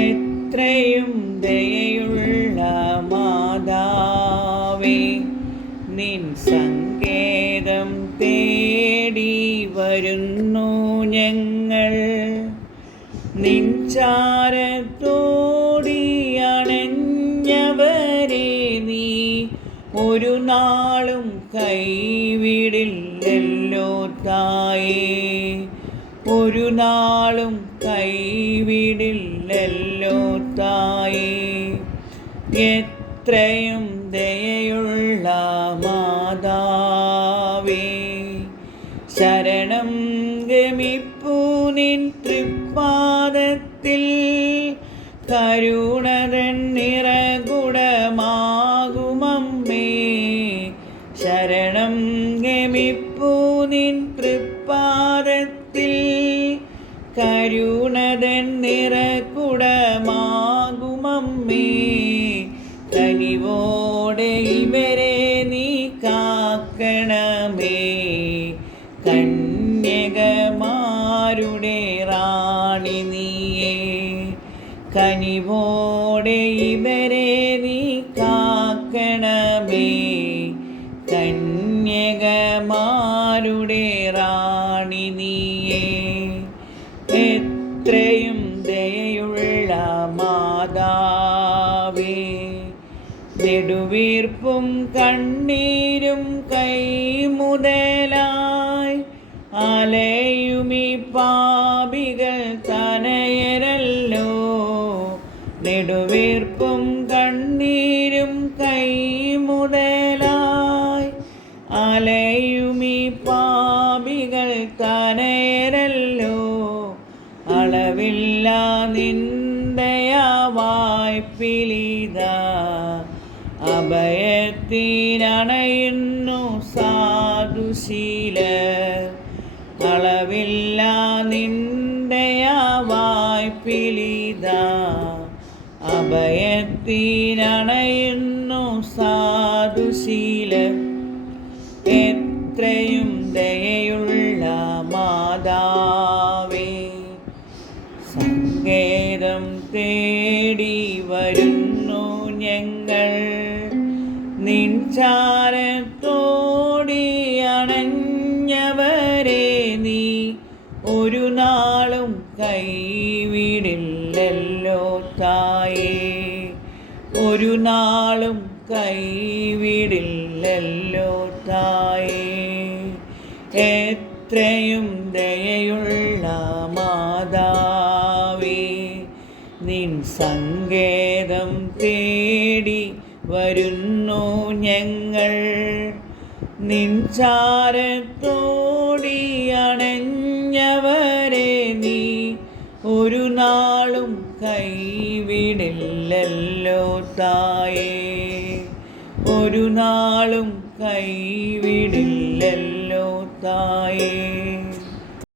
എത്രയും ദയയുള്ള മാതാവേ, നിൻ സങ്കേതം തേടി വരുന്നു ഞങ്ങൾ. നിൻ ചാരത്തോടിയണഞ്ഞവരെ നീ ഒരു നാളും കൈവിടില്ലല്ലോ തായേ, ഒരു നാളും കൈവിടില്ലല്ലോ തായേ. എത്രയും ദയയുള്ള മാതാവേ, ശരണം ഗമിപ്പൂ നിൻ തൃപ്പാദത്തിൽ. കരുണതൻ നിറകുടമാകുമമ്മേ, ശരണം ഗമിപ്പൂ നിൻ തൃപ്പാദത്തിൽ. കരുണതൻ നിറകുടമാകുമമ്മേ, കനിവോടെ ഇവരെ നീ കാക്കണമേ. കന്യകമാരുടെ റാണി നീയേ, കനിവോടെ ഇവരെ നീ കാക്കണമേ. കന്യകമാരുടെ റാണി നീയേ. എത്രയും ദയയുള്ള മാതാവേ, നെടുവീർപ്പും കണ്ണീരും കൈമുതലായി അലയുമീ പാപികൾ തനയരല്ലോ. നെടുവീർപ്പും കണ്ണീരും കൈമുതലായി അലയുമീ പാപികൾ തനയരല്ലോ. അളവില്ല നിന്ദയാ വായ്പിലിതാ, അഭയത്തിനണയുന്നു സാധുശീലർ. അളവില്ല നിന്ദയാ വായ്പിലിതാ, അഭയത്തിനണയുന്നു സാധുശീലർ. എത്രയും ദയയുള്ള മാതാവേ, സങ്കേതം തേടി വരുന്നു ഞങ്ങൾ. നിൻ ചാരത്തോടിയണഞ്ഞവരെ നീ ഒരു നാളും കൈവിടില്ലല്ലോ തായേ, ഒരു നാളും കൈവിടില്ലല്ലോ തായേ. എത്രയും ദയയുള്ള മാതാവേ, നിൻ സങ്കേതം തേടി വരുന്നു ഞങ്ങൾ. നിൻ ചാരത്തോടിയണഞ്ഞവരെ നീ ഒരു നാളും കൈവിടില്ലല്ലോ തായേ, ഒരു നാളും കൈവിടില്ലല്ലോ തായേ.